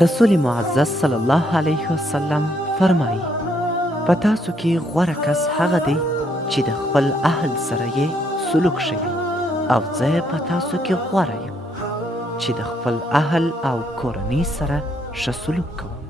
رسول معزز صلی الله علیه وسلم فرمایي په تاسو کې غوره کس هغه دی چې د خپل اهل سره یې سلوک ښه وي، او زه په تاسو کې غوره یم چې د خپل اهل او کورنۍ سره ښه سلوک کوم.